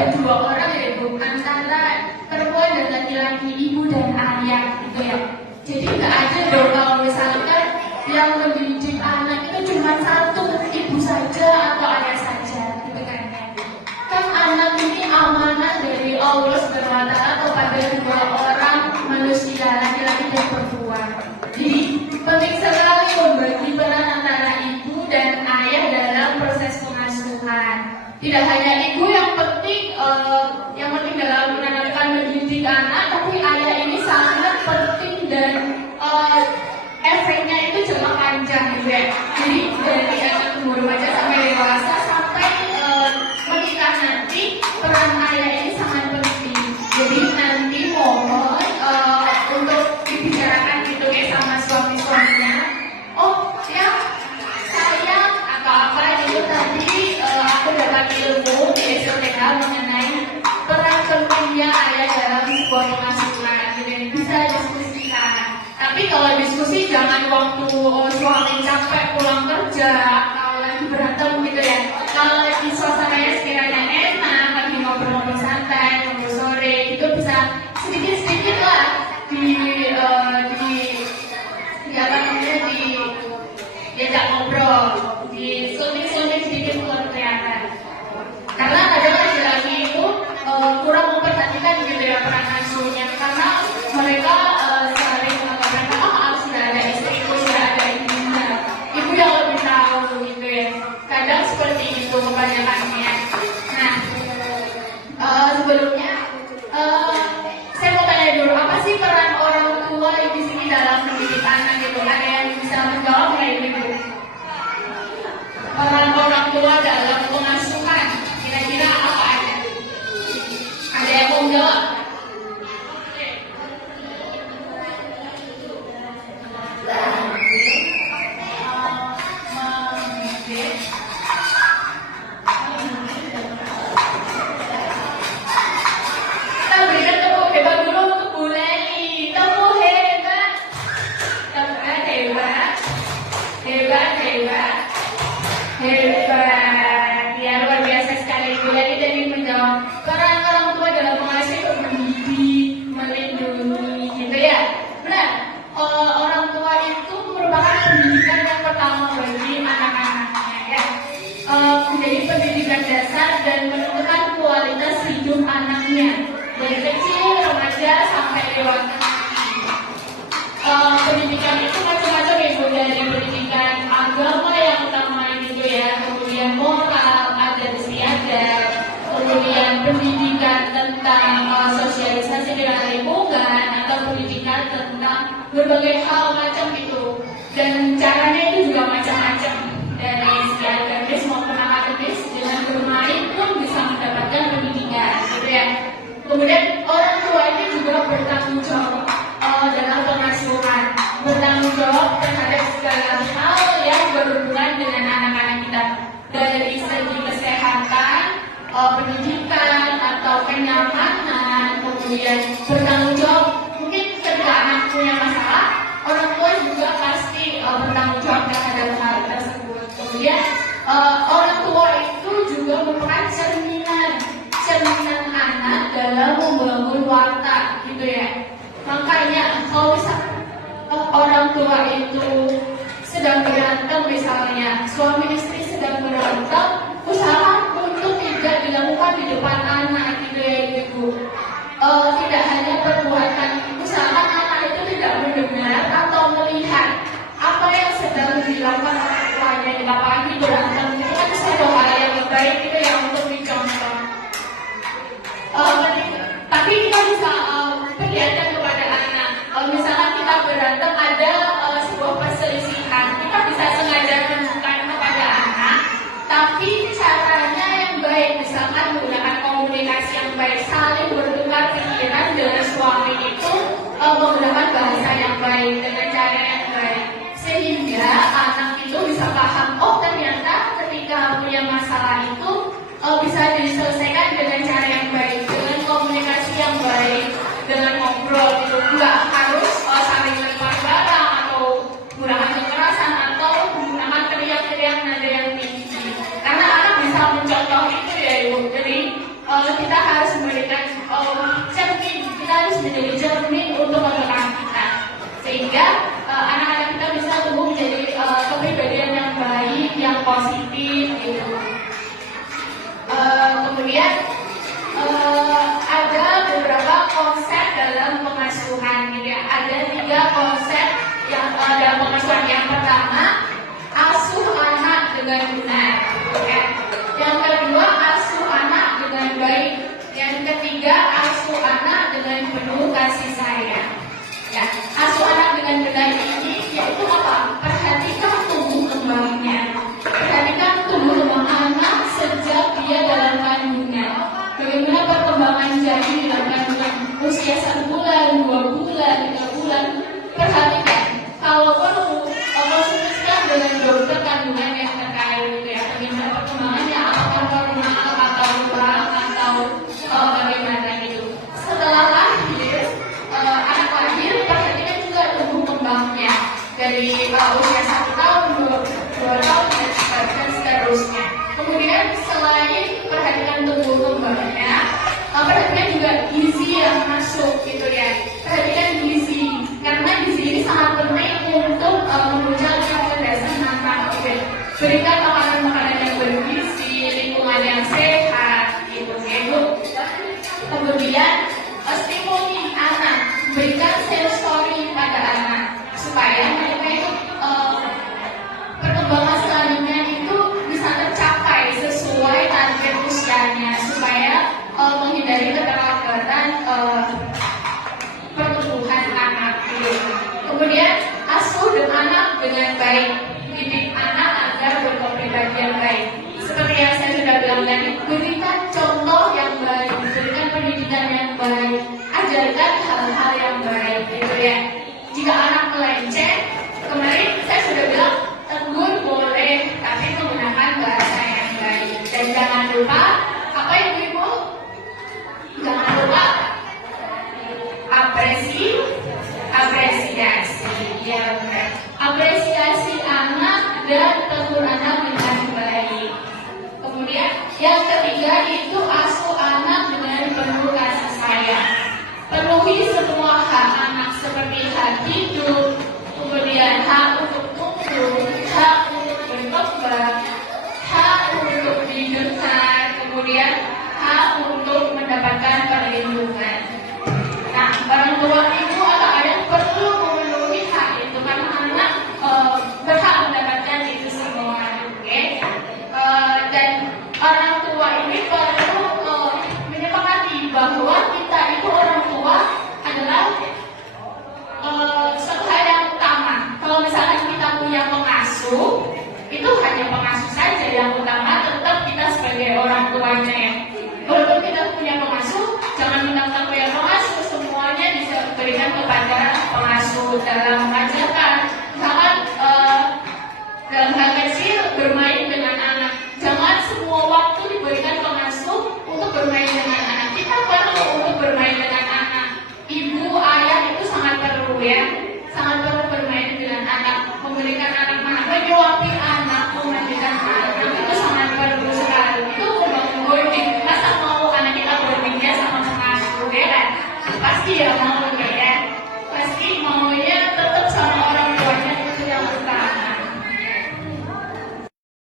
ada dua orang yaitu antara perempuan dan laki-laki, ibu dan ayah gitu ya. Jadi nggak ada dong kalau misalkan yang mendidik anak itu cuma satu, ibu saja atau ayah saja gitu kan. Kan anak ini amanah dari Allah SWT kepada dua orang manusia, laki-laki dan perempuan. Jadi penting sekali membagi peran antara ibu dan ayah dalam proses pengasuhan. Tidak hanya ibu yang penting dalam menanamkan mendidik anak, tapi ayah ini sangat penting dan efeknya itu jangka panjang gitu ya. Jadi dari anak umur remaja sampai dewasa sampai menikah nanti, peran ayah ini sangat penting. Jadi nanti mohon untuk dibicarakan gitu ya sama suami-suaminya. Oh ya sayang atau apa itu tadi aku dapat ilmu di SOTK mengenai peran pentingnya ayah dalam sebuah pengasuhan. Jadi bisa diskusikan. Tapi kalau diskusi jangan waktu suami capek pulang kerja atau lagi berantem gitu ya. Kalau lagi suasananya sekiranya enak, lagi ngobrol-ngobrol santai, ngobrol sore, itu bisa sedikit-sedikit lah diajak ngobrol, disuntik-suntik sedikit keluar kelihatan. Karena kadang laki-laki itu kurang memperhatikan gitu ya peran asuhnya, karena mereka saling mengatakan sudah ada istriku, sudah ada ibunya, ibu yang lebih tahu gitu ya. Kadang seperti itu kebanyakannya. Nah, sebelumnya saya mau tanya dulu, apa sih peran orang tua di sini dalam mendidik anak gitu? Ada yang bisa menjawab nggak ibu? Peran orang tua dalam pengasuhan, kira-kira apa ada? Ada yang mau menjawab? Hebat, ya luar biasa sekali Ibu. Jadi dari menjawab peran orang tua dalam mengasuh itu mendidik, melindungi, gitu ya. Benar, orang tua itu merupakan pendidikan yang pertama bagi anak-anaknya ya. Menjadi pendidikan dasar dan menentukan kualitas hidup anaknya dari kecil, remaja sampai dewasa. Pendidikan itu macam-macam Ibu, dari pendidikan agama yang utama gitu ya, kemudian moral, adat istiadat, kemudian pendidikan tentang sosialisasi dengan lingkungan atau pendidikan tentang berbagai hal macam itu. Dan caranya itu juga macam-macam, dari segi akademis maupun akademis, dengan bermain pun bisa mendapatkan pendidikan gitu ya. Kemudian orang tua ini juga bertanggung jawab dalam pengasuhan, bertanggung jawab terhadap segala hal yang berhubungan dengan anak-anak kita, dari segi kesehatan, pendidikan atau kenyamanan, kemudian bertanggung jawab mungkin ketika anak punya masalah, orang tua juga pasti bertanggung jawab terhadap hal tersebut. Kemudian orang tua itu juga merupakan cerminan anak dalam membangun watak gitu ya. Makanya kalau misalkan orang tua itu sedang berantem, misalnya suami istri sedang berantem, usaha untuk tidak dilakukan di depan anak gitu ya Ibu. Tidak hanya perbuatan, usahakan anak itu tidak mendengar atau melihat apa yang sedang dilakukan orang tuanya. Apalagi berantem itu kan satu hal yang baik gitu ya untuk dicontoh. Tapi kita bisa perlihatkan kepada anak, misalkan kita berantem, ada sebuah perselisihan, kita bisa sengaja tunjukkan kepada anak, tapi caranya yang baik, misalkan menggunakan komunikasi yang baik, saling bertukar pikiran dengan suami itu menggunakan bahasa yang baik, dengan cara yang baik, sehingga anak itu bisa paham, oh ternyata ketika punya masalah itu bisa diselesaikan dengan cara yang baik, dengan komunikasi yang baik, dengan ngobrol gitu. Nggak harus saling lempar barang atau menggunakan kekerasan atau menggunakan teriak-teriak nada yang tinggi, karena anak bisa mencontoh itu ya Ibu. Jadi kita pengasuhan gitu ya. Ada 3 konsep yang dalam pengasuhan. Yang pertama, asuh anak dengan benar, ya. Yang kedua, asuh anak dengan baik. Yang ketiga, asuh anak dengan penuh kasih sayang. Ya, asuh anak dengan benar ini yaitu apa? Perhatikan tumbuh kembangnya. Perhatikan tumbuh kembang anak sejak dia dalam kandungan. Bagaimana perkembangan janin dalam kandungan usia 1 bulan, 2 bulan, 3 bulan. Perhatikan, kalau perlu konsultasikan dengan dokter kandungan yang terkait gitu ya. Bagaimana perkembangannya, apakah normal atau kurang atau bagaimana gitu. Setelah lahir, anak lahir, perhatikan juga tumbuh kembangnya dari usia 1 tahun, 2 tahun dan seterusnya. Kemudian selain perhatikan tumbuh kembangnya, perhatikan juga gizi yang masuk gitu ya. Perhatikan gizi, karena gizi ini sangat penting untuk menunjang kecerdasan anak. Berikan makanan-makanan yang bergizi, lingkungan yang sehat gitu ya. Kemudian stimuli anak, berikan sensori pada anak supaya mereka itu perkembangan selanjutnya itu bisa tercapai sesuai target usianya, supaya menghindari keterlambatan pertumbuhan anak gitu. Kemudian asuh anak dengan baik, didik anak agar berkepribadian baik. Seperti yang saya sudah bilang tadi, berikan contoh yang baik, berikan pendidikan yang baik, ajarkan hal-hal yang baik gitu ya. Jika anak melenceng, kemarin saya sudah bilang tegur boleh, tapi menggunakan bahasa yang baik. Dan jangan lupa, apa ibu-ibu? Jangan lupa apresiasi, ya, apresiasi anak dan tegur anak dengan baik. Kemudian yang ketiga itu asuh anak dengan penuh kasih sayang. Penuhi semua hak anak seperti hak hidup, kemudian hak untuk tumbuh, hak untuk berkembang, hak untuk didengar, kemudian hak untuk mendapatkan perlindungan. Nah, orang tua ibu atau ayah perlu memenuhi hak itu karena anak berhak mendapatkan itu semua, oke? Dan orang tua ini perlu menyepakati bahwa kita itu orang tua adalah suatu hal yang utama. Kalau misalkan kita punya pengasuh, itu hanya pengasuh saja yang utama, tetap kita sebagai orang tuanya ya. Walaupun kita punya pengasuh, jangan minta punya pengasuh, semuanya bisa diberikan kepada pengasuh dalam mengajar